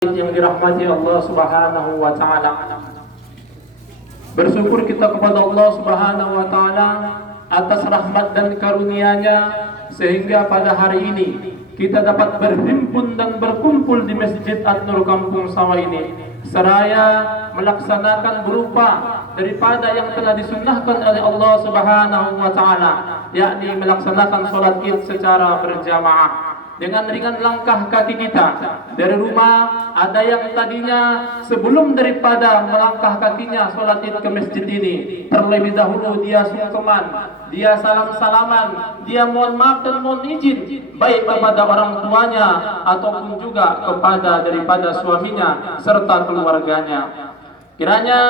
Yang dirahmati Allah Subhanahu wa taala. Bersyukur kita kepada Allah Subhanahu wa taala atas rahmat dan karunia-Nya sehingga pada hari ini kita dapat berhimpun dan berkumpul di Masjid An-Nur Kampung Sawah ini seraya melaksanakan berupa daripada yang telah disunnahkan oleh Allah Subhanahu wa taala, yakni melaksanakan salat Id secara berjamaah. Dengan ringan langkah kaki kita dari rumah, ada yang tadinya sebelum daripada melangkah kakinya sholat id ke masjid ini, terlebih dahulu dia sungkeman, dia salam-salaman, dia mohon maaf dan mohon izin baik kepada orang tuanya ataupun juga kepada daripada suaminya serta keluarganya. Kiranya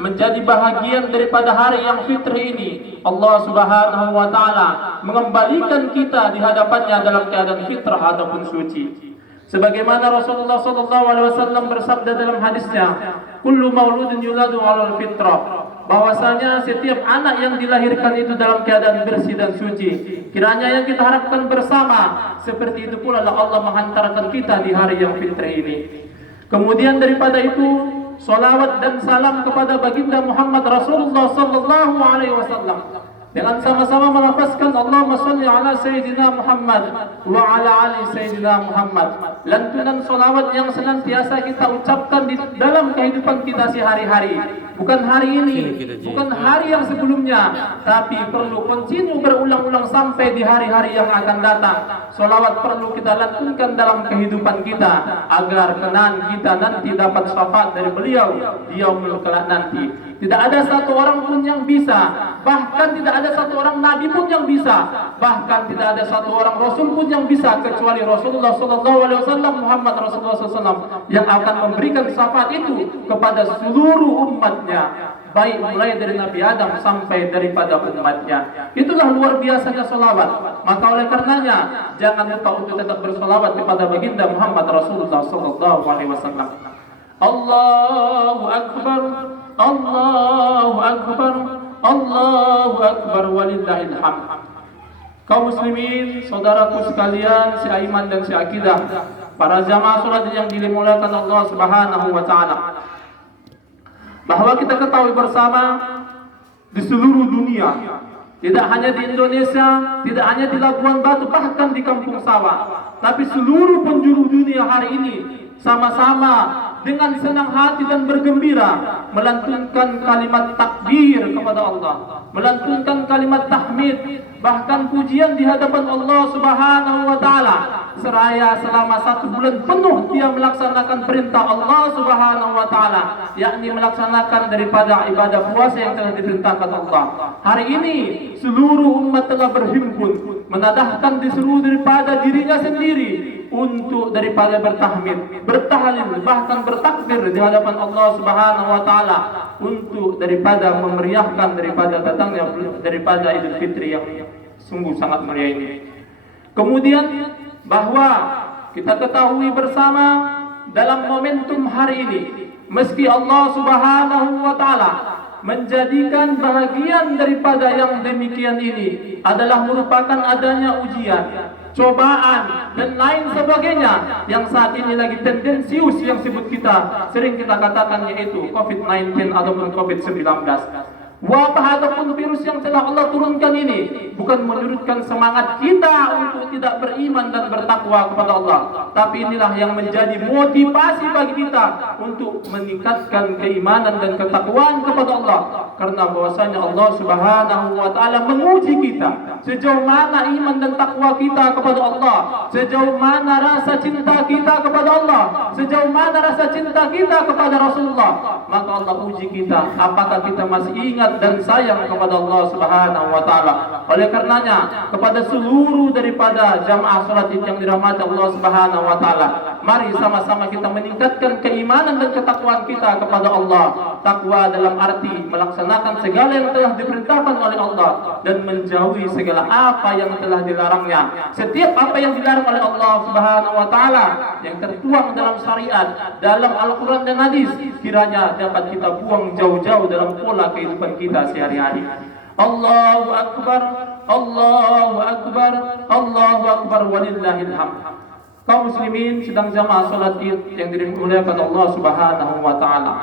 menjadi bahagian daripada hari yang fitri ini, Allah Subhanahu wa taala mengembalikan kita di hadapannya dalam keadaan fitrah ataupun suci. Sebagaimana Rasulullah sallallahu alaihi wasallam bersabda dalam hadisnya, "Kullu mauludin yuladu 'alal fitrah." Bahwasanya setiap anak yang dilahirkan itu dalam keadaan bersih dan suci. Kiranya yang kita harapkan bersama seperti itu pula Allah menghantarkan kita di hari yang fitri ini. Kemudian daripada itu, salawat dan salam kepada baginda Muhammad Rasulullah sallallahu alaihi wasallam. Dengan sama-sama melafazkan Allahumma shalli ala sayyidina Muhammad wa ala ali sayyidina Muhammad. Lantunan salawat yang senantiasa kita ucapkan di dalam kehidupan kita sehari-hari. Bukan hari ini, bukan hari yang sebelumnya, tapi perlu kontinu berulang-ulang sampai di hari-hari yang akan datang. Salawat perlu kita lantunkan dalam kehidupan kita agar kenaan kita nanti dapat syafaat dari beliau di yaumul kelak nanti. Tidak ada satu orang pun yang bisa, bahkan tidak ada satu orang nabi pun yang bisa, bahkan tidak ada satu orang rasul pun yang bisa kecuali Rasulullah sallallahu alaihi wasallam, Muhammad Rasulullah sallallahu alaihi wasallam yang akan memberikan syafaat itu kepada seluruh umatnya, baik mulai dari Nabi Adam sampai daripada umatnya. Itulah luar biasanya salawat. Maka oleh karenanya jangan lupa untuk tetap bersalawat kepada baginda Muhammad Rasulullah sallallahu alaihi wasallam. Allahu akbar, Allahu akbar, Allahu akbar walillahil hamd. Kaum muslimin, saudaraku sekalian, si Aiman dan si Akidah, para jamaah salat yang dimuliakan Allah Subhanahu wa taala. Bahwa kita ketahui bersama di seluruh dunia, tidak hanya di Indonesia, tidak hanya di Labuan Batu, bahkan di Kampung Sawah, tapi seluruh penjuru dunia hari ini sama-sama dengan senang hati dan bergembira melantunkan kalimat takbir kepada Allah, melantunkan kalimat tahmid, bahkan pujian di hadapan Allah Subhanahu wa taala seraya selama 1 bulan penuh dia melaksanakan perintah Allah Subhanahu wa taala, yakni melaksanakan daripada ibadah puasa yang telah diperintahkan Allah. Hari ini seluruh umat telah berhimpun menadahkan di seluruh daripada dirinya sendiri untuk daripada bertahmid, bertahlil, bahkan bertakbir di hadapan Allah Subhanahu wa taala untuk daripada memeriahkan daripada datangnya daripada Idul Fitri yang sungguh sangat meriah ini. Kemudian bahwa kita ketahui bersama dalam momentum hari ini, meski Allah Subhanahu wa taala menjadikan bahagian daripada yang demikian ini adalah merupakan adanya ujian, cobaan dan lain sebagainya yang saat ini lagi tendensius yang sering kita katakan yaitu COVID-19 ataupun COVID-19. Wabah ataupun virus yang telah Allah turunkan ini bukan menyurutkan semangat kita untuk tidak beriman dan bertakwa kepada Allah, tapi inilah yang menjadi motivasi bagi kita untuk meningkatkan keimanan dan ketakwaan kepada Allah, karena bahwasanya Allah Subhanahu wa taala menguji kita sejauh mana iman dan takwa kita kepada Allah, sejauh mana rasa cinta kita kepada Allah, sejauh mana rasa cinta kita kepada Rasulullah. Maka Allah uji kita apakah kita masih ingat dan sayang kepada Allah Subhanahu wa taala. Oleh karenanya kepada seluruh daripada jamaah salat yang dirahmati Allah Subhanahu wa taala, mari sama-sama kita meningkatkan keimanan dan ketakwaan kita kepada Allah. Takwa dalam arti melaksanakan segala yang telah diperintahkan oleh Allah dan menjauhi segala apa yang telah dilarangnya. Setiap apa yang dilarang oleh Allah Subhanahu wa taala yang tertuang dalam syariat, dalam Al-Qur'an dan hadis, kiranya dapat kita buang jauh-jauh dalam pola kehidupan kita sehari-hari. Allahu akbar, Allahu akbar, Allahu akbar walillahil hamd. Kaum muslimin sedang jamaah salat Id yang dimuliakan Allah Subhanahu wa taala.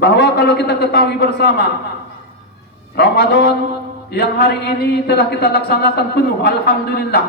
Bahwa kalau kita ketahui bersama Ramadan yang hari ini telah kita laksanakan penuh, alhamdulillah.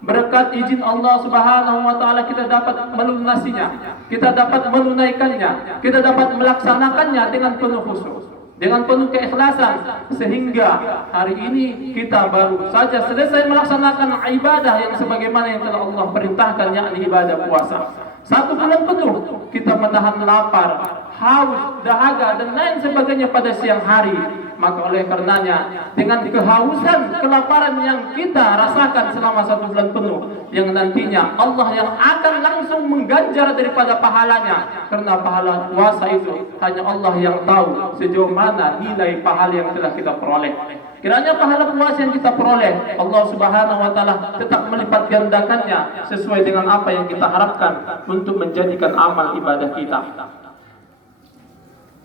Berkat izin Allah Subhanahu wa taala kita dapat melunasinya, kita dapat menunaikannya, kita dapat melaksanakannya dengan penuh khusyuk, dengan penuh keikhlasan, sehingga hari ini kita baru saja selesai melaksanakan ibadah yang sebagaimana yang telah Allah perintahkan, yakni ibadah puasa. 1 bulan penuh kita menahan lapar, haus, dahaga dan lain sebagainya pada siang hari. Maka oleh karenanya, dengan kehausan, kelaparan yang kita rasakan selama 1 bulan penuh, yang nantinya Allah yang akan langsung mengganjar daripada pahalanya, karena pahala puasa itu hanya Allah yang tahu sejauh mana nilai pahala yang telah kita peroleh. Kiranya pahala puasa yang kita peroleh, Allah Subhanahu wa taala tetap melipat gandakannya sesuai dengan apa yang kita harapkan untuk menjadikan amal ibadah kita.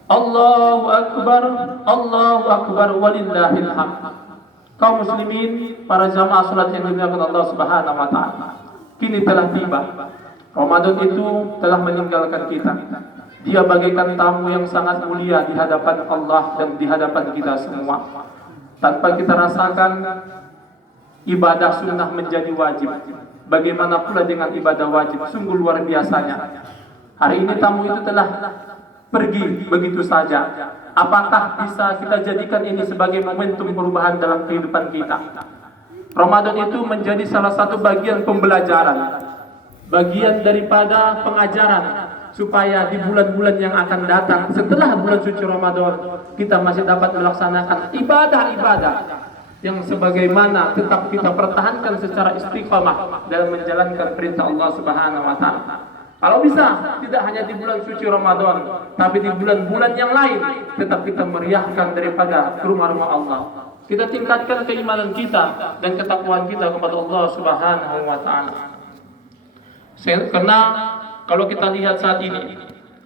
Allahu Akbar walillahil hamd. Kaum muslimin, para jamaah salat yang dimuliakan Allah Subhanahu wa taala. Kini telah tiba. Ramadan itu telah meninggalkan kita. Dia bagaikan tamu yang sangat mulia di hadapan Allah dan di hadapan kita semua. Tanpa kita rasakan, ibadah sunnah menjadi wajib. Bagaimana pula dengan ibadah wajib? Sungguh luar biasanya. Hari ini tamu itu telah pergi begitu saja. Apakah bisa kita jadikan ini sebagai momentum perubahan dalam kehidupan kita? Ramadan itu menjadi salah satu bagian pembelajaran, bagian daripada pengajaran, supaya di bulan-bulan yang akan datang setelah bulan suci Ramadan, kita masih dapat melaksanakan ibadah-ibadah yang sebagaimana tetap kita pertahankan secara istiqamah dalam menjalankan perintah Allah Subhanahu wa taala. Kalau bisa, tidak hanya di bulan suci Ramadan, tapi di bulan-bulan yang lain, tetap kita meriahkan daripada rumah-rumah Allah. Kita tingkatkan keimanan kita dan ketakwaan kita kepada Allah Subhanahu wa taala. Karena kalau kita lihat saat ini,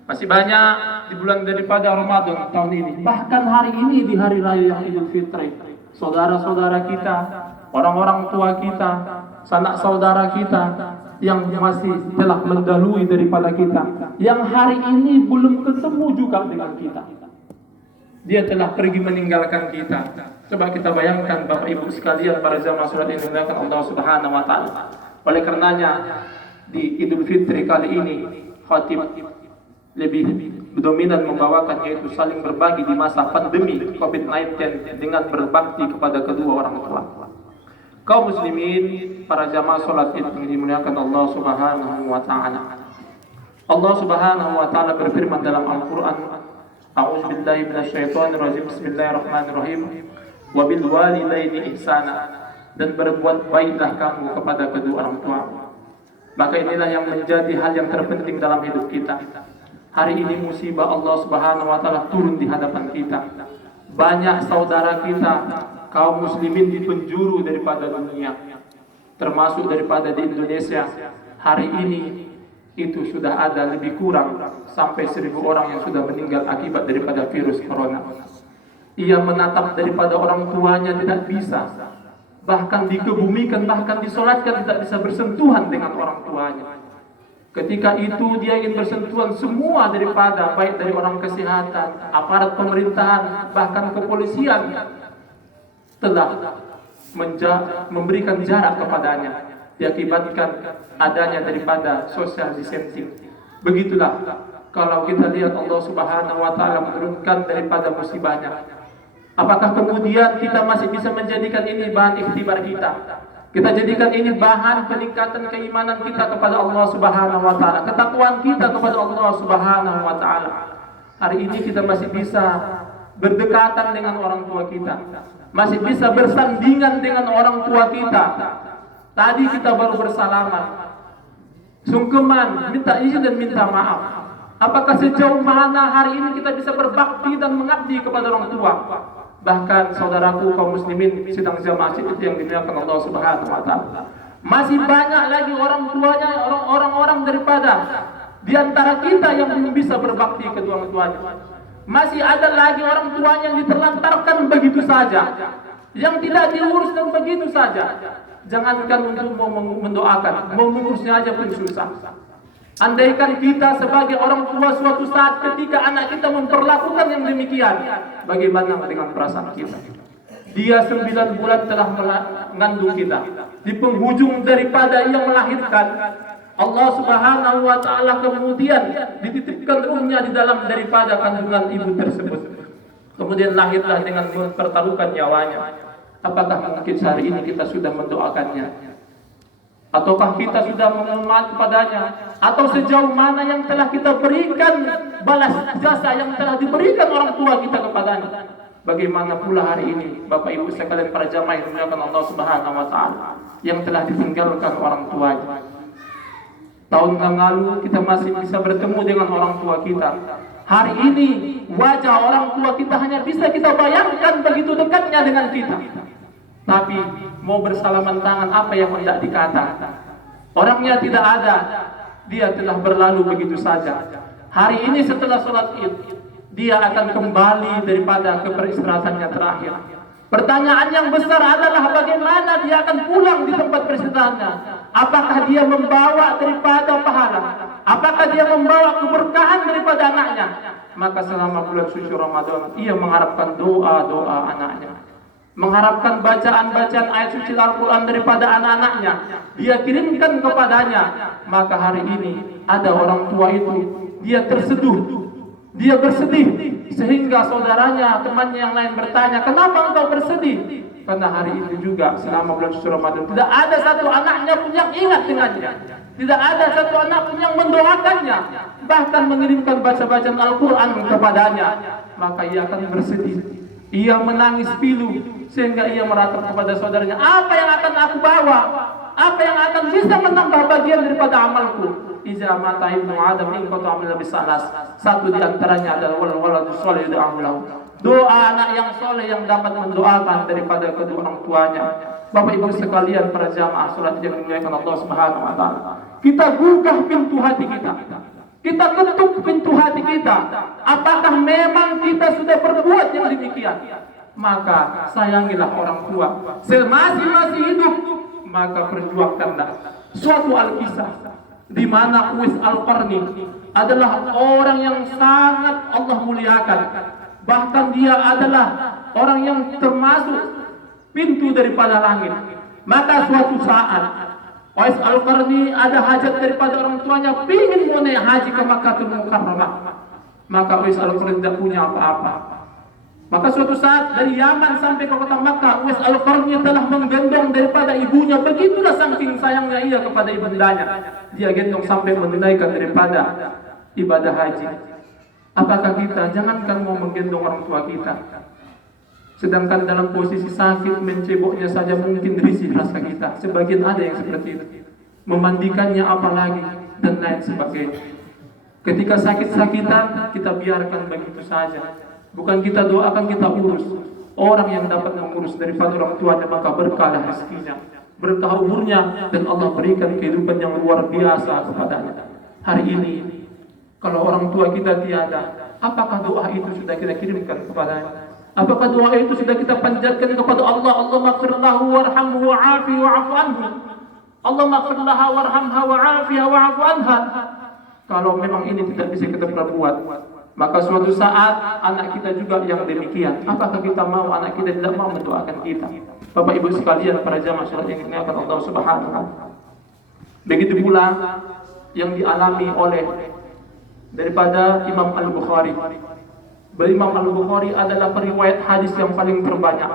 masih banyak di bulan daripada Ramadan tahun ini, bahkan hari ini di hari raya Idul Fitri, saudara-saudara kita, orang-orang tua kita, sanak saudara kita yang masih telah mendahului daripada kita, yang hari ini belum ketemu juga dengan kita, dia telah pergi meninggalkan kita. Coba kita bayangkan Bapak Ibu sekalian, para jamaah salat yang dimuliakan Allah Subhanahu wa taala. Oleh karenanya di Idul Fitri kali ini khatib lebih dominan membawakan, yaitu saling berbagi di masa pandemi COVID-19 dengan berbakti kepada kedua orang tua. Kaum muslimin, para jamaah salat yang dimuliakan Allah Subhanahu wa taala. Allah Subhanahu wa taala berfirman dalam Al-Qur'an, A'udzu billahi minasyaitonir rajim. Bismillahirrahmanirrahim. Wa bil walidaini ihsana, dan berbuat baiklah kamu kepada kedua orang tua. Maka inilah yang menjadi hal yang terpenting dalam hidup kita. Hari ini musibah Allah Subhanahu wa taala turun di hadapan kita. Banyak saudara kita kaum muslimin di penjuru daripada dunia, termasuk daripada di Indonesia. Hari ini itu sudah ada lebih kurang sampai 1.000 orang yang sudah meninggal akibat daripada virus corona. Ia menatap daripada orang tuanya tidak bisa, bahkan dikebumikan, bahkan disolatkan, tidak bisa bersentuhan dengan orang tuanya. Ketika itu dia ingin bersentuhan, semua daripada baik dari orang kesehatan, aparat pemerintahan, bahkan kepolisian telah memberikan jarak kepadanya, diakibatkan adanya daripada social distancing. Begitulah kalau kita lihat Allah Subhanahu wa taala menurunkan daripada musibahnya. Apakah kemudian kita masih bisa menjadikan ini bahan ikhtibar kita? Kita jadikan ini bahan peningkatan keimanan kita kepada Allah Subhanahu wa taala, ketakwaan kita kepada Allah Subhanahu wa taala. Hari ini kita masih bisa berdekatan dengan orang tua kita, masih bisa bersandingan dengan orang tua kita. Tadi kita baru bersalaman, sungkeman, minta izin dan minta maaf. Apakah sejauh mana hari ini kita bisa berbakti dan mengabdi kepada orang tua? Bahkan saudaraku kaum muslimin sedang jamaah itu yang dimuliakan Allah Subhanahu wa taala, masih banyak lagi orang tuanya, orang-orang daripada di antara kita yang belum bisa berbakti kedua orang tuanya. Masih ada lagi orang tuanya yang diterlantarkan begitu saja, yang tidak diurus dan begitu saja. Jangankan untuk mendoakan, mengurusnya aja pun susah. Andaikan kita sebagai orang tua suatu saat ketika anak kita memperlakukan yang demikian, bagaimana dengan perasaan kita? Dia 9 bulan telah mengandung kita. Di penghujung daripada ia melahirkan, Allah Subhanahu wa taala kemudian dititipkan ruhnya di dalam daripada kandungan ibu tersebut. Kemudian lahirlah dengan mempertaruhkan nyawanya. Apakah mungkin hari ini kita sudah mendoakannya? Ataukah kita sudah menghormat kepadanya? Atau sejauh mana yang telah kita berikan balas jasa yang telah diberikan orang tua kita kepadanya? Bagaimana pula hari ini Bapak Ibu sekalian para jamaah yang dimuliakan Allah Subhanahu wa taala yang telah ditinggalkan orang tuanya. Tahun yang lalu kita masih bisa bertemu dengan orang tua kita. Hari ini wajah orang tua kita hanya bisa kita bayangkan begitu dekatnya dengan kita. Tapi mau bersalaman tangan apa yang hendak dikata? Orangnya tidak ada. Dia telah berlalu begitu saja. Hari ini setelah sholat Id, dia akan kembali daripada keberistirahatannya terakhir. Pertanyaan yang besar adalah bagaimana dia akan pulang di tempat peristirahatnya? Apakah dia membawa daripada pahala? Apakah dia membawa keberkahan daripada anaknya? Maka selama bulan suci Ramadan, ia mengharapkan doa-doa anaknya, mengharapkan bacaan-bacaan ayat suci Al-Quran daripada anak-anaknya. Dia kirimkan kepadanya. Maka hari ini ada orang tua itu, dia terseduh, dia bersedih. Sehingga saudaranya, temannya yang lain bertanya, kenapa engkau bersedih? Karena hari ini juga selama bulan suci Ramadan tidak ada satu anaknya pun yang ingat dengannya. Tidak ada satu anak pun yang mendoakannya, bahkan mengirimkan baca-bacaan Al-Quran kepadanya. Maka ia akan bersedih, ia menangis pilu, sehingga ia meratap kepada saudaranya, apa yang akan aku bawa? Apa yang akan bisa menambah bagian daripada amalku? Iza mata ibnu Adam in qata amila bisalas. Satu di antaranya adalah waladus shalih yud'u lahu. Doa anak yang soleh yang dapat mendoakan daripada kedua orang tuanya. Bapak Ibu sekalian para jamaah salat yang dimuliakan Allah Subhanahu wa taala. Kita gugah pintu hati kita. Kita ketuk pintu hati kita. Apakah memang kita sudah berbuat yang demikian? Maka sayangilah orang tua. Selagi masih hidup, maka perjuangkanlah. Suatu Alkisah di mana Uwais Al-Qarni adalah orang yang sangat Allah muliakan. Bahkan dia adalah orang yang termasuk pintu daripada langit. Maka suatu saat Uwais Al-Qarni ada hajat daripada orang tuanya, ingin mau naik haji ke Makkahul Mukarramah. Maka Uwais Al-Qarni tidak punya apa-apa. Maka suatu saat dari Yaman sampai ke kota Makkah, Uwais Al-Qarni telah menggendong daripada ibunya. Begitulah saking sayangnya ia kepada ibundanya. Dia gendong sampai menunaikan daripada ibadah haji. Apakah kita jangankan mau menggendong orang tua kita, sedangkan dalam posisi sakit menceboknya saja mungkin risih rasa kita. Sebagian ada yang seperti itu. Memandikannya apalagi dan lain sebagainya. Ketika sakit-sakitan kita biarkan begitu saja. Bukan kita doakan, kita urus. Orang yang dapat mengurus daripada orang tuanya maka berkahlah rezekinya, berkah umurnya, dan Allah berikan kehidupan yang luar biasa kepadanya. Hari ini kalau orang tua kita tiada, apakah doa itu sudah kita kirimkan kepadanya? Apakah doa itu sudah kita panjatkan kepada Allah? Allah maghfirlahu warhamhu wa'afi wa'afu anhu. Allah maghfirlaha warhamha wa'afiha wa'afu anha. Kalau memang ini tidak bisa kita perbuat, maka suatu saat anak kita juga yang demikian. Apakah kita mau anak kita tidak mau mendoakan kita? Bapak Ibu sekalian para jamaah salat yang dimuliakan Allah Subhanahu wa taala. Begitu pula yang dialami oleh daripada Imam Al-Bukhari. Imam Al-Bukhari adalah periwayat hadis yang paling terbanyak.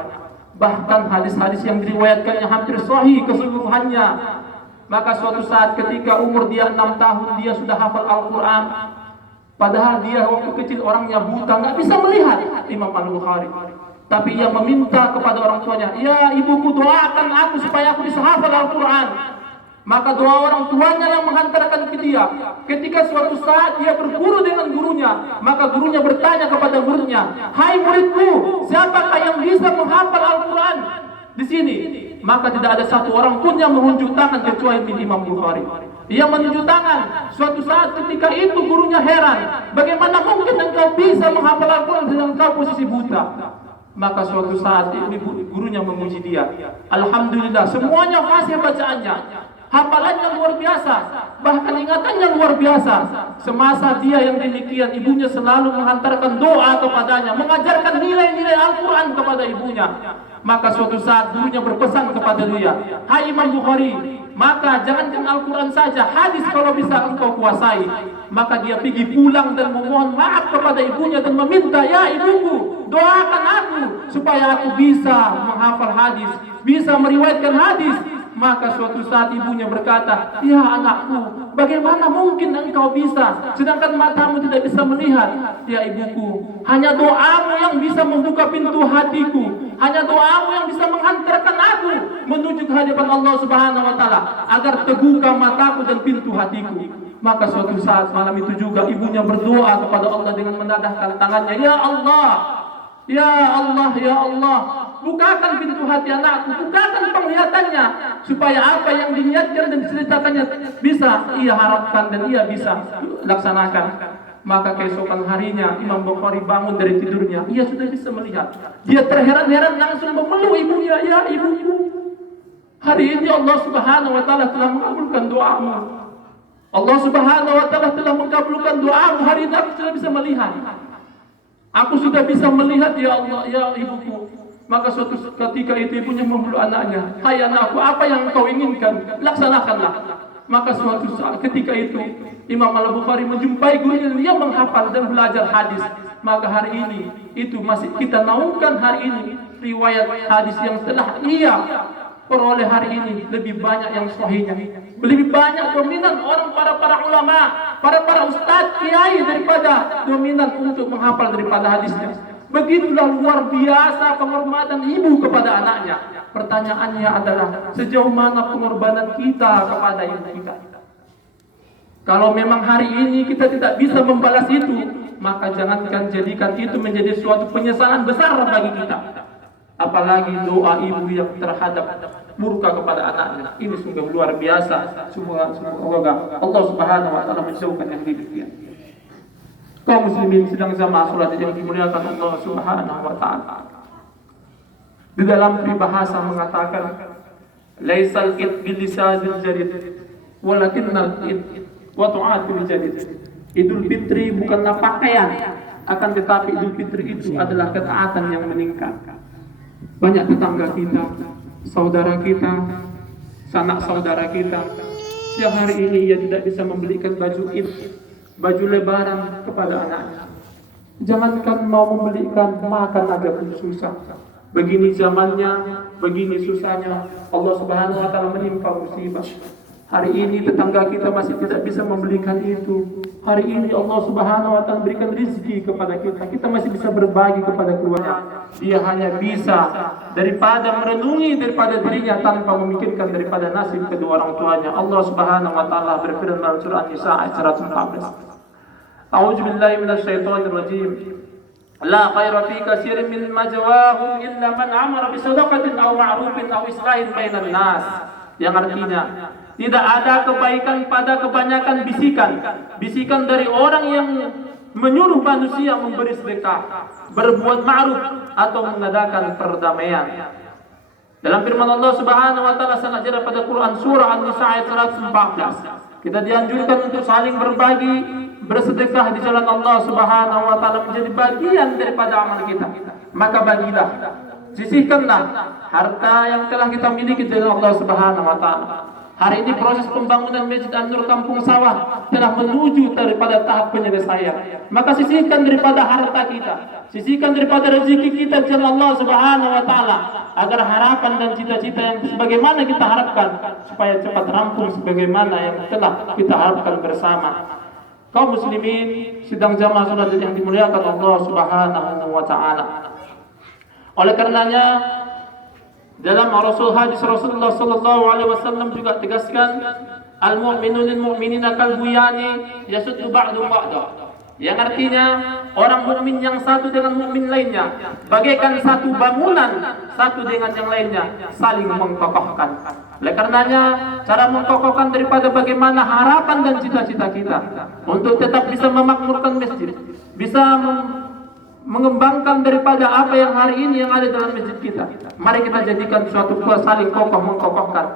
Bahkan hadis-hadis yang diriwayatkannya hampir sahih keseluruhannya. Maka suatu saat ketika umur dia 6 tahun dia sudah hafal Al-Quran. Padahal dia waktu kecil orangnya buta, nggak bisa melihat Imam Al-Bukhari. Tapi ia meminta kepada orang tuanya, ya ibuku doakan aku supaya aku bisa hafal Al-Quran. Maka doa orang tuanya yang menghantarkan ke dia. Ketika suatu saat dia berguru dengan gurunya, maka gurunya bertanya kepada muridnya, hai muridku, siapakah yang bisa menghafal Al-Quran di sini? Maka tidak ada satu orang pun yang menunjuk tangan kecuali Imam Bukhari. Ia menunjuk tangan. Suatu saat ketika itu gurunya heran, bagaimana mungkin engkau bisa menghafal Al-Quran dengan engkau posisi buta? Maka suatu saat gurunya memuji dia. Alhamdulillah, semuanya fasih bacaannya. Hafalannya luar biasa, bahkan ingatannya luar biasa. Semasa dia yang demikian, ibunya selalu menghantarkan doa kepadanya, mengajarkan nilai-nilai Al-Quran kepada ibunya. Maka suatu saat gurunya berpesan kepada dia, "Hai Imam Bukhari, maka jangankan Al-Quran saja, hadis kalau bisa engkau kuasai." Maka dia pergi pulang dan memohon maaf kepada ibunya dan meminta, "Ya ibuku, doakan aku supaya aku bisa menghafal hadis, bisa meriwayatkan hadis." Maka suatu saat ibunya berkata, "Ya anakku, bagaimana mungkin engkau bisa, sedangkan matamu tidak bisa melihat?" "Ya ibuku, hanya doamu yang bisa membuka pintu hatiku, hanya doamu yang bisa menghantarkan aku menuju ke hadapan Allah Subhanahu wa Ta'ala, agar terbuka mataku dan pintu hatiku." Maka suatu saat malam itu juga ibunya berdoa kepada Allah dengan menadahkan tangannya, "Ya Allah, ya Allah, ya Allah, bukakan pintu hati anakku, bukakan penglihatannya, supaya apa yang diniatkan dan diceritakannya bisa ia harapkan dan ia bisa laksanakan." Maka keesokan harinya Imam Bukhari bangun dari tidurnya, ia sudah bisa melihat. Dia terheran-heran langsung memeluk ibunya, "Ya ibuku, hari ini Allah Subhanahu wa Ta'ala telah mengabulkan doamu. Allah Subhanahu wa Ta'ala telah mengabulkan doamu, hari ini aku sudah bisa melihat. Aku sudah bisa melihat, ya Allah, ya ibuku." Maka suatu ketika itu ibunya memeluk anaknya, "Hai anakku, apa yang engkau inginkan, laksanakanlah." Maka suatu saat ketika itu Imam Al-Bukhari menjumpai gurunya, dia menghafal dan belajar hadis. Maka hari ini itu masih kita naungkan hari ini riwayat hadis yang telah ia peroleh hari ini lebih banyak yang sahihnya, lebih banyak dominan orang para ulama, para ustadz kiai daripada dominan untuk menghafal daripada hadisnya. Begitulah luar biasa penghormatan ibu kepada anaknya. Pertanyaannya adalah, sejauh mana pengorbanan kita kepada ibu kita? Kalau memang hari ini kita tidak bisa membalas itu, maka jangankan jadikan itu menjadi suatu penyesalan besar bagi kita. Apalagi doa ibu yang terhadap murka kepada anaknya, ini sungguh luar biasa. Semoga Allah Subhanahu wa Ta'ala menjauhkan yang demikian. Kaum muslimin sedang jamaah salat yang dimuliakan Allah Subhanahu wa Ta'ala, di dalam peribahasa mengatakan, "Laisal id bil lisanil jadid, walakinnal id wa tu'atul jadid." Idul Fitri bukanlah pakaian, akan tetapi Idul Fitri itu adalah ketaatan yang meningkat. Banyak tetangga kita, saudara kita, sanak saudara kita yang hari ini ia tidak bisa membelikan baju Id, baju lebaran kepada anaknya. Jangankan mau membelikan, makan agak pun susah. Begini zamannya, begini susahnya, Allah Subhanahu wa Ta'ala menimpa musibah. Hari ini tetangga kita masih tidak bisa membelikan itu. Hari ini Allah Subhanahu wa Ta'ala berikan rezeki kepada kita. Kita masih bisa berbagi kepada keluarga. Dia hanya bisa daripada merenungi daripada dirinya tanpa memikirkan daripada nasib kedua orang tuanya. Allah Subhanahu wa Ta'ala berfirman dalam surah An-Nisa ayat 114. A'udzu billahi minasyaitonir rajim. La khaira fi katsirin min majwahum illa man amara bi shadaqatin aw ma'rufin aw islahin bainan nas. Yang artinya, tidak ada kebaikan pada kebanyakan bisikan dari orang yang menyuruh manusia memberi sedekah, berbuat ma'ruf atau mengadakan perdamaian. Dalam firman Allah Subhanahu wa Ta'ala sangat jelas pada Quran surah An-Nisa ayat 114, kita dianjurkan untuk saling berbagi, bersedekah di jalan Allah Subhanahu wa Ta'ala menjadi bagian daripada amal kita. Maka bagilah, sisihkanlah harta yang telah kita miliki dari Allah Subhanahu wa Ta'ala. Hari ini proses pembangunan Masjid An-Nur Kampung Sawah telah menuju daripada tahap penyelesaian. Maka sisihkan daripada harta kita, sisihkan daripada rezeki kita di jalan Allah Subhanahu wa Ta'ala, agar harapan dan cita-cita yang sebagaimana kita harapkan supaya cepat rampung sebagaimana yang telah kita harapkan bersama. Kaum muslimin sedang jamaah salat yang dimuliakan Allah Subhanahu wa Ta'ala. Oleh karenanya, dalam hadis Rasulullah sallallahu alaihi wasallam juga tegaskan, al-mu'minun lil mu'minina kal buyani yasuddu ba'du ba'da. Yang artinya, orang mukmin yang satu dengan mukmin lainnya bagaikan satu bangunan, satu dengan yang lainnya saling mengkokohkan. Oleh karenanya, cara mengkokohkan daripada bagaimana harapan dan cita-cita kita untuk tetap bisa memakmurkan masjid, bisa mengembangkan daripada apa yang hari ini yang ada dalam masjid kita. Mari kita jadikan suatu saling kokoh mengkokohkan,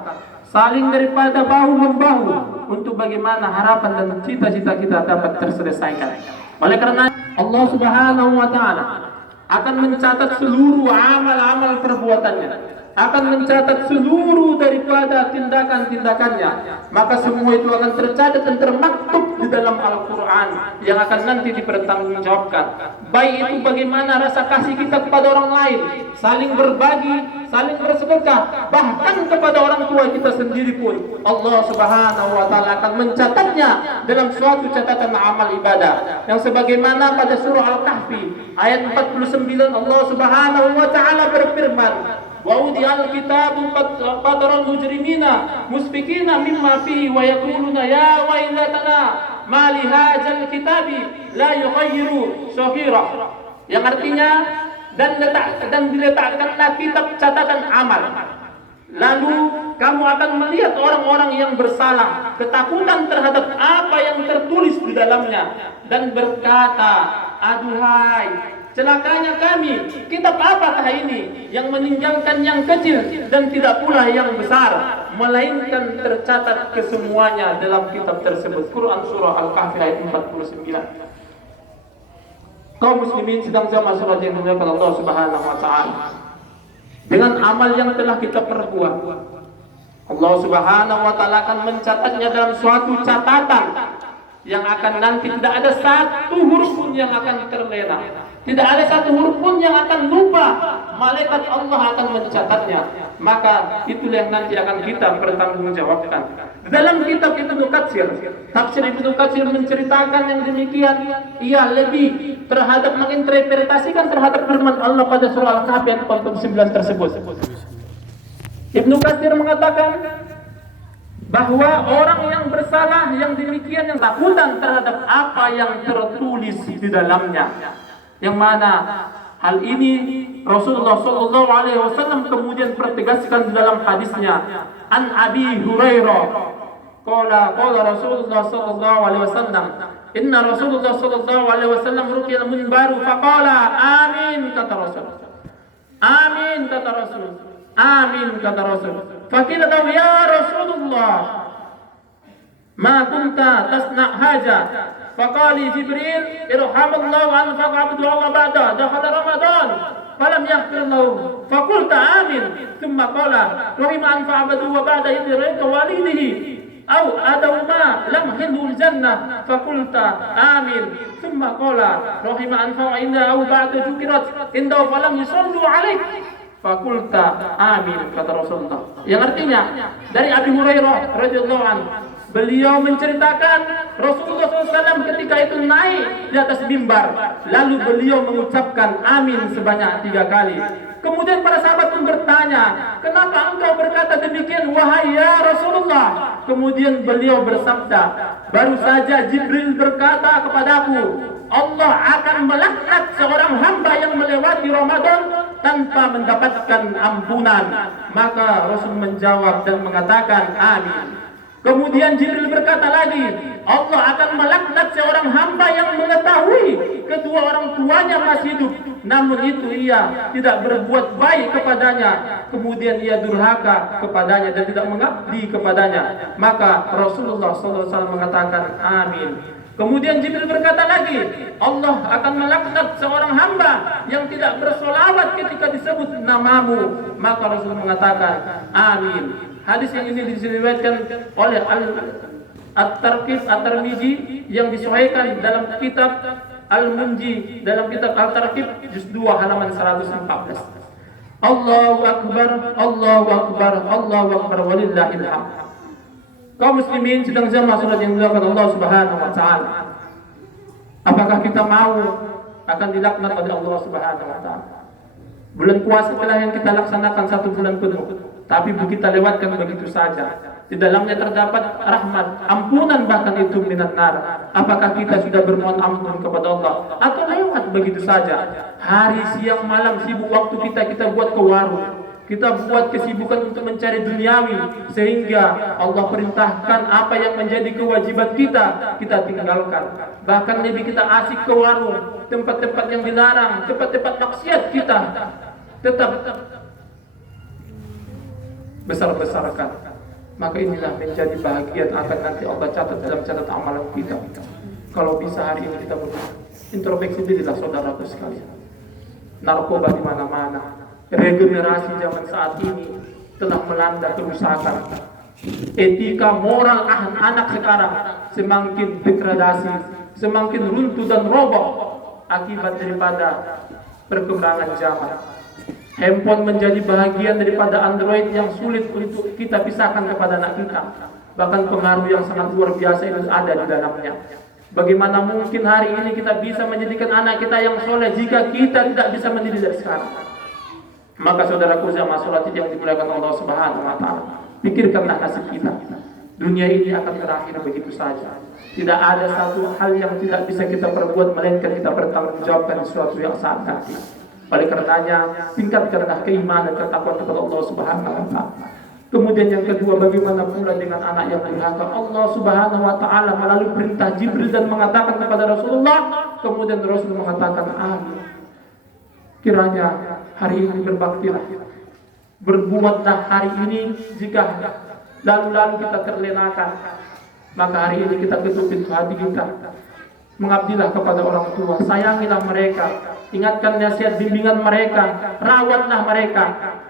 saling daripada bahu membahu untuk bagaimana harapan dan cita-cita kita dapat terselesaikan. Oleh karena Allah Subhanahu wa taala akan mencatat seluruh amal-amal perbuatannya, akan mencatat seluruh daripada tindakan-tindakannya. Maka semua itu akan tercatat dan termaktub di dalam Al-Quran yang akan nanti dipertanggungjawabkan. Baik itu bagaimana rasa kasih kita kepada orang lain, saling berbagi, saling bersedekah, bahkan kepada orang tua kita sendiri pun Allah Subhanahu wa taala akan mencatatnya dalam suatu catatan amal ibadah. Yang sebagaimana pada surah Al-Kahfi ayat 49 Allah Subhanahu wa taala berfirman, وَوُضِعَ الْكِتَابُ فَتَرَى الْمُجْرِمِينَ مُشْفِقِينَ مِمَّا فِيهِ وَيَقُولُونَ يَا وَيْلَتَنَا مَا لِهَٰذَا الْكِتَابِ لَا يُغَيِّرُ صَغِيرًا, yang artinya dan diletakkanlah kitab catatan amal. Lalu kamu akan melihat orang-orang yang bersalah, ketakutan terhadap apa yang tertulis di dalamnya, dan berkata, aduhai, celakanya kami, kitab apakah ini yang meninggalkan yang kecil dan tidak pula yang besar, melainkan tercatat kesemuanya dalam kitab tersebut. Quran surah Al-Kahfi ayat 49. Kaum muslimin sedang sama surat yang dimuliakan Allah Subhanahu wa taala. Dengan amal yang telah kita perbuat, Allah Subhanahu wa taala akan mencatatnya dalam suatu catatan yang akan nanti tidak ada satu huruf pun yang akan terlena. Tidak ada satu huruf pun yang akan lupa. Malaikat Allah akan mencatatnya. Maka itulah yang nanti akan kita pertanggungjawabkan. Dalam kitab Ibnu Katsir, tafsir Ibnu Katsir menceritakan yang demikian. Ia lebih terhadap menginterpretasikan terhadap firman Allah pada surah Al-Kahfi ayat 49 tersebut. Ibnu Katsir mengatakan bahwa orang yang bersalah yang demikian yang takutan terhadap apa yang tertulis di dalamnya. Yang mana hal ini Rasulullah Shallallahu Alaihi Wasallam kemudian pertegaskan di dalam hadisnya. An Abi Hurairah, qala Rasulullah Shallallahu Alaihi Wasallam, Inna Rasulullah Shallallahu Alaihi Wasallam ruqyal munbaru faqala amin kata Rasul. Amin kata Rasul. Amin kata Rasul. Faqila ya Rasulullah, ma kunta tasna haja. Faqali Jibril, irhamallahu anfaq abdu wa ba'da dakhala Ramadan falam yaghfir lahu. Faqulta amin. Thumma qala rahima anfa abdu wa ba'da idraka walidihi aw adawma lam hindul jannah. Faqulta amin. Thumma qala rahima anfa inna aw ba'da jukirat inda falam yusallu alaik. Fakulta amin kata Rasulullah. Yang artinya dari Abi Hurairah radhiyallahu anhu, beliau menceritakan Rasulullah SAW ketika itu naik di atas mimbar, lalu beliau mengucapkan amin sebanyak 3 kali. Kemudian para sahabat pun bertanya, kenapa engkau berkata demikian wahai ya Rasulullah? Kemudian beliau bersabda, baru saja Jibril berkata kepadaku, Allah akan melaknat seorang hamba yang melewati Ramadan tanpa mendapatkan ampunan. Maka Rasul menjawab dan mengatakan amin. Kemudian Jibril berkata lagi, Allah akan melaknat seorang hamba yang mengetahui kedua orang tuanya masih hidup, namun itu ia tidak berbuat baik kepadanya, kemudian ia durhaka kepadanya dan tidak mengabdi kepadanya. Maka Rasulullah SAW mengatakan amin. Kemudian Jibril berkata lagi, Allah akan melaknat seorang hamba yang tidak bersolawat ketika disebut namamu. Maka Rasul mengatakan amin. Hadis yang ini diriwayatkan oleh At-Tarqib At-Tirmizi yang disahihkan dalam kitab Al-Munji, dalam kitab Al-Tarqib juz 2 halaman 114. Allahu Akbar, Allahu Akbar, Allahu Akbar walillahil hamd. Kaum muslimin sedang jamaah salat yang dilakukan Allah Subhanahu wa taala. Apakah kita mau akan dilaknat oleh Allah Subhanahu wa taala? Bulan puasa telah yang kita laksanakan 1 bulan penuh, tapi kita lewatkan begitu saja. Di dalamnya terdapat rahmat, ampunan bahkan itu minat nar. Apakah kita sudah bermohon ampun kepada Allah atau lewat begitu saja? Hari siang malam sibuk waktu kita buat ke warung, Kita buat kesibukan untuk mencari duniawi, sehingga Allah perintahkan apa yang menjadi kewajiban kita tinggalkan. Bahkan lebih kita asik ke warung, tempat-tempat yang dilarang, tempat-tempat maksiat kita tetap besar-besarkan. Maka inilah menjadi bahagian akan nanti Allah catat dalam catatan amalan kita. Kalau bisa hari ini kita introspeksi dirilah saudaraku sekalian. Narkoba di mana-mana. Regenerasi zaman saat ini telah melanda kerusakan. Etika moral anak-anak sekarang semakin degradasi, semakin runtuh dan roboh akibat daripada perkembangan zaman. Handphone menjadi bahagian daripada Android yang sulit untuk kita pisahkan kepada anak kita. Bahkan pengaruh yang sangat luar biasa itu ada di dalamnya. Bagaimana mungkin hari ini kita bisa menjadikan anak kita yang soleh jika kita tidak bisa mendidik dari sekarang? Maka saudaraku jamaah salat yang dimuliakan Allah Subhanahu wa taala, pikirkanlah nasib kita. Dunia ini akan berakhir begitu saja. Tidak ada satu hal yang tidak bisa kita perbuat melainkan kita bertanggungjawabkan sesuatu yang saat nanti. Oleh karenanya, tingkatkanlah keimanan ketakwaan kepada Allah Subhanahu wa taala. Kemudian yang kedua, bagaimana pula dengan anak yang durhaka? Allah Subhanahu wa taala melalui perintah Jibril dan mengatakan kepada Rasulullah, kemudian Rasul mengatakan, amin. Kiranya hari ini berbaktilah, berbuatlah hari ini. Jika lalu-lalu kita terlenakan, maka hari ini kita ketuk pintu hati kita. Mengabdilah kepada orang tua, sayangilah mereka, ingatkan nasihat bimbingan mereka, rawatlah mereka.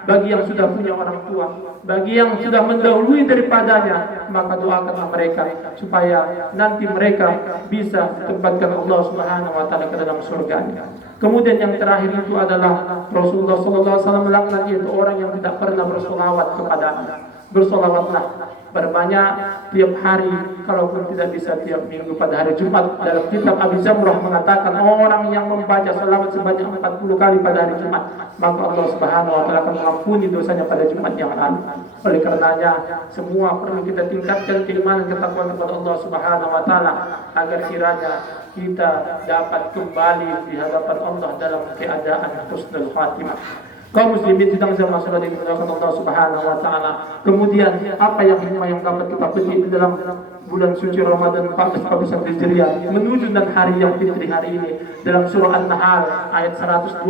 Bagi yang sudah punya orang tua, bagi yang sudah mendahului daripadanya, maka doakanlah mereka supaya nanti mereka bisa ditempatkan Allah Subhanahu wa taala ke dalam surga-Nya. Kemudian yang terakhir itu adalah Rasulullah sallallahu alaihi wasallam melaknat yaitu orang yang tidak pernah bersolawat kepadanya. Bersolawatlah berbanyak tiap hari, kalaupun tidak bisa tiap minggu pada hari Jumat. Dalam kitab Abi Jamrah mengatakan orang yang membaca salawat sebanyak 40 kali pada hari Jumat, maka Allah Subhanahu wa taala akan mengampuni dosanya pada Jumat yang lalu. Oleh karenanya semua perlu kita tingkatkan keimanan ketakwaan kepada Allah Subhanahu wa taala agar kiranya kita dapat kembali di hadapan Allah dalam keadaan husnul khatimah. Kaum muslimin sedang sama salat yang dimuliakan Allah Subhanahu wa taala. Kemudian apa yang hikmah yang dapat kita petik di dalam bulan suci Ramadan 1441 Hijriah menuju dan hari yang fitri hari ini? Dalam surah An-Nahl ayat 127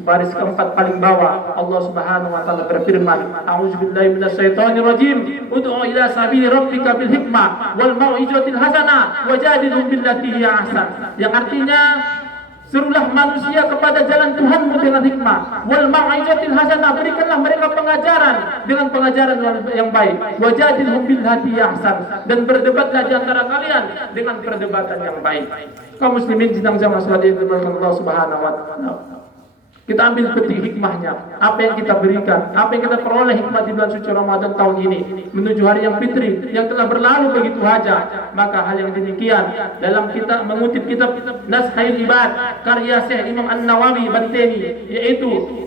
baris keempat paling bawah, Allah Subhanahu wa taala berfirman, a'udzubillahi minasyaitonir rajim, ud'u ila sabili rabbika bil hikmah wal mau'izatil hasanah wajadilhum billati hiya ahsan. Yang artinya, serulah manusia kepada jalan Tuhanmu dengan hikmah. Wal mau'izatil hasanah, berikanlah mereka pengajaran dengan pengajaran yang baik. Wajadilhum billati ahsan, dan berdebatlah di antara kalian dengan perdebatan yang baik. Kaum muslimin sedang jamaah salat yang dimuliakan Allah Subhanahu wa taala. Kita ambil petik hikmahnya, apa yang kita berikan, apa yang kita peroleh hikmah di bulan suci Ramadan tahun ini menuju hari yang fitri yang telah berlalu begitu saja. Maka hal yang demikian dalam kita mengutip kitab Nashhail Ibad karya Syekh Imam An-Nawawi Banteni, yaitu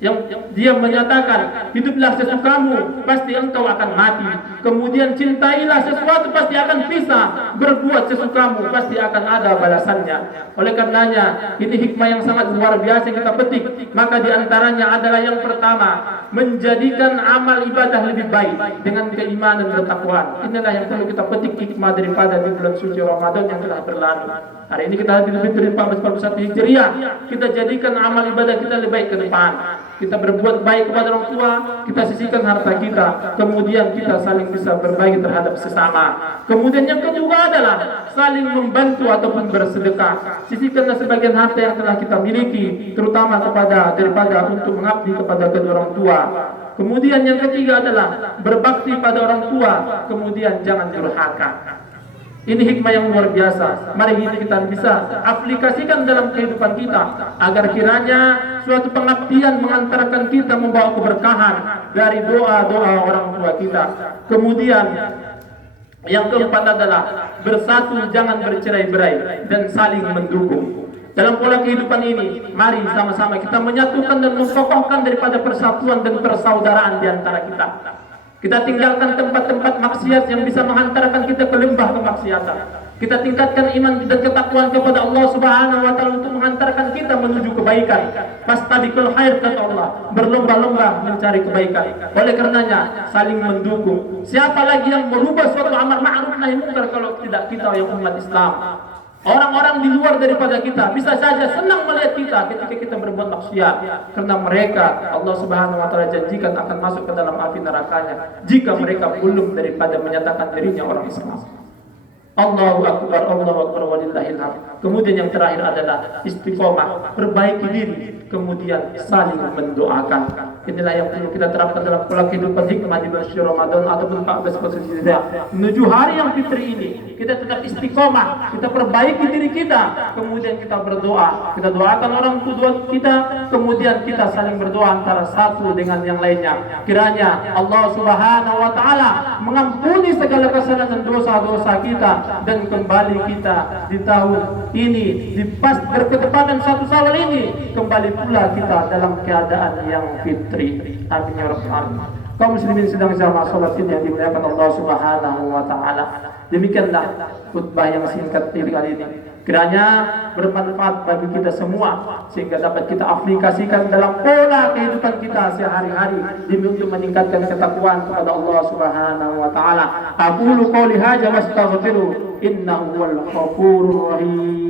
yang dia menyatakan, hiduplah sesukamu, pasti engkau akan mati. Kemudian cintailah sesuatu, pasti akan pisah. Berbuat sesukamu, pasti akan ada balasannya. Oleh karenanya, ini hikmah yang sangat luar biasa kita petik. Maka diantaranya adalah yang pertama, menjadikan amal ibadah lebih baik dengan keimanan dan ketakwaan. Inilah yang perlu kita petik hikmah daripada di bulan suci Ramadan yang telah berlalu. Hari ini kita hadir lebih dari 1441 Hijriah. Kita jadikan amal ibadah kita lebih baik ke depan. Kita berbuat baik kepada orang tua, kita sisihkan harta kita, kemudian kita saling bisa berbagi terhadap sesama. Kemudian yang kedua adalah saling membantu ataupun bersedekah. Sisihkanlah sebagian harta yang telah kita miliki, terutama daripada untuk mengabdi kepada kedua orang tua. Kemudian yang ketiga adalah berbakti pada orang tua, kemudian jangan durhaka. Ini hikmah yang luar biasa. Mari ini kita bisa aplikasikan dalam kehidupan kita agar kiranya suatu pengabdian mengantarkan kita membawa keberkahan dari doa-doa orang tua kita. Kemudian yang keempat adalah bersatu, jangan bercerai-berai dan saling mendukung. Dalam pola kehidupan ini, mari sama-sama kita menyatukan dan mengokohkan daripada persatuan dan persaudaraan di antara kita. Kita tinggalkan tempat-tempat maksiat yang bisa menghantarkan kita ke lembah kemaksiatan. Kita tingkatkan iman dan ketakwaan kepada Allah Subhanahu wa taala untuk menghantarkan kita menuju kebaikan. Fastabiqul khair kata Allah, berlomba-lomba mencari kebaikan. Oleh karenanya saling mendukung. Siapa lagi yang merubah suatu amar ma'ruf nahi munkar kalau tidak kita yang umat Islam? Orang-orang di luar daripada kita bisa saja senang melihat kita ketika kita berbuat maksiat, karena mereka Allah Subhanahu wa taala janjikan akan masuk ke dalam api nerakanya jika mereka belum daripada menyatakan dirinya orang Islam. Allahu Akbar, Allahu Akbar walillahil hamd. Kemudian yang terakhir adalah istiqomah, perbaiki diri, kemudian saling mendoakan. Inilah yang perlu kita terapkan dalam pola kehidupan hikmah di bulan suci Ramadan ataupun 14 Zulhijjah. Menuju hari yang fitri ini, kita tetap istiqomah, kita perbaiki diri kita, kemudian kita berdoa. Kita doakan orang tua kita, kemudian kita saling berdoa antara satu dengan yang lainnya. Kiranya Allah Subhanahu wa taala mengampuni segala kesalahan dan dosa-dosa kita, dan kembali kita di tahun ini, di pas berketepatan 1 Syawal ini, kembali pula kita dalam keadaan yang fitri. Amin ya rabbal alamin. Kaum muslimin sedang jamaah salat ini yang dimuliakan Allah Subhanahu wa taala. Demikianlah khutbah yang singkat kali ini. Kiranya bermanfaat bagi kita semua sehingga dapat kita aplikasikan dalam pola kehidupan kita sehari-hari demi untuk meningkatkan ketakwaan kepada Allah Subhanahu wa taala. Aqulu qouli hadza wastaghfiru innahu huwal ghafurur rahim.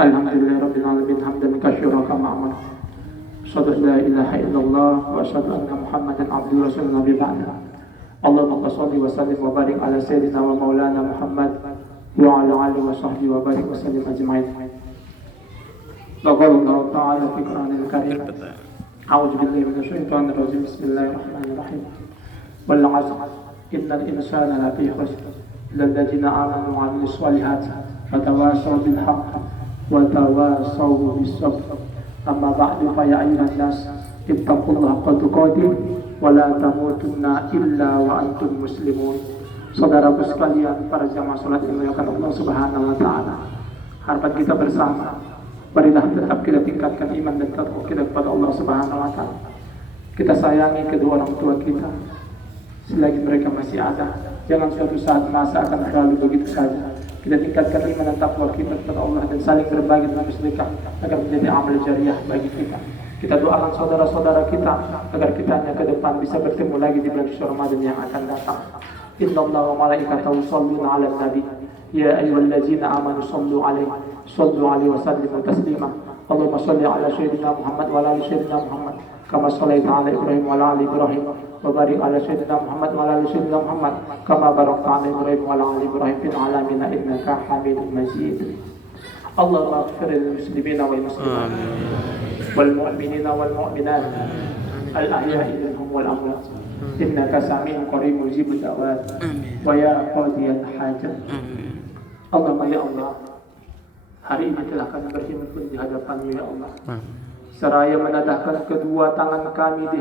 Alhamdulillah Rabbil Alamin hamdan katsira kama amara. Asyhadu an la ilaha illallah wa asyhadu anna Muhammadan abduhu wa rasuluhu nabi ba'da. Allahumma shalli wa sallim wa barik ala sayyidina wa maulana Muhammad wa ala alihi wa sahbihi wa barik wa sallim ajma'in. Qala Allah ta'ala fi Qur'anil Karim. A'udzu billahi minasy syaithanir rajim. Bismillahirrahmanirrahim. Wal 'asr innal insana lafi khusr. الذين آمنوا وعملوا الصالحات وتواصوا بالحق وتواصوا بالصبر أما بعد فيا أيها الناس اتقوا الله حق تقاته ولا تموتن إلا وأنتم مسلمون. Saudaraku sekalian, para jamaah salat yang dimuliakan Allah Subhanahu wa taala, harapan kita bersama, marilah tetap kita tingkatkan iman dan takwa kita kepada Allah Subhanahu wa taala. Kita sayangi kedua orang tua kita selagi mereka masih ada. Jangan suatu saat masa akan berlalu begitu saja. Kita tingkatkan iman dan takwa kita kepada Allah dan saling berbagi dan bersedekah agar menjadi amal jariah bagi kita. Kita doakan saudara-saudara kita agar kitanya ke depan bisa bertemu lagi di bulan suci Ramadan yang akan datang. Innallaha wa malaikatahu yusholluna 'alan nabi ya ayyuhallazina amanu shallu 'alaihi wa sallimu taslima. Allahumma shalli 'ala sayyidina Muhammad wa 'ala ali sayyidina Muhammad kama shallaita 'ala Ibrahim wa 'ala ali Ibrahim. وبارك على سيدنا محمد وعلى ال سيدنا محمد كما باركت على ابراهيم وعلى ال ابراهيم في العالمين انك حميد مجيد. اللهم اغفر للمسلمين والمسلمات والمؤمنين والمؤمنات الاحياء منهم والاموات انك سميع قريب مجيب الدعوات ويا قاضي الحاجات. اللهم ya Allah, hari ini telah kami berhimpun di hadapan-Mu ya Allah, seraya menadahkan kedua tangan kami di